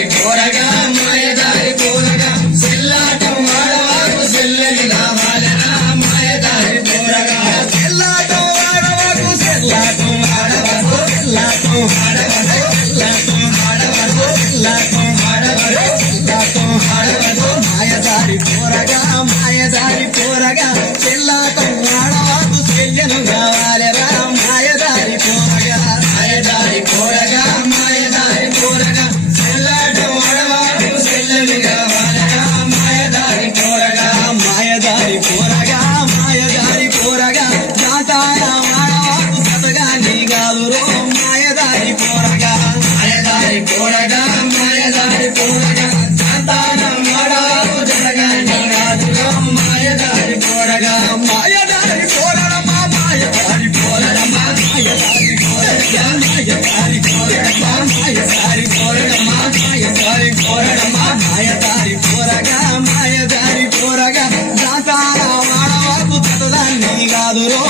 మాయదారి పోరగా మాయదారి పోరగా చెల్లాటం ఆడవాకు చెల్లెలి కావాలరా మాయదారి పోరగా చెల్లాటం ఆడవాకు చెల్లాటం ఆడవాకు చెల్లాటం ఆడవాకు చెల్లాటం ఆడవాకు చెల్లాటం ఆడవాకు చెల్లాటం ఆడవాకు మాయదారి పోరగా మాయదారి పోరగా చెల్లాటం ఆడవాకు చెల్లెలు కావాలరా మాయదారి పోరగా మాయదారి పోరగా మాయదారి పోరగా చెల్లాటం ఆడవాకు చెల్లెలు కావాలరా మాయదారి పోరగా మాయదారి పోరగా మాయదారి పోరగా జాతాయ ఆడవాకు సతగాని కాదురో మాయదారి పోరగా మాయదారి పోరగా మాయదారి పోరగా జాతాయ ఆడవాకు జతగాని కాదురో మాయదారి పోరగా మాయదారి పోరడమా మాయదారి పోరడమా మాయదారి పోరగా మాయదారి పోరడమా మాయదారి పోరడమా మాయదారి పోరడమా మాయదారి పోరగా మాయదారి పోరగా జాతాయ ఆడవాకు సతగాని కాదురో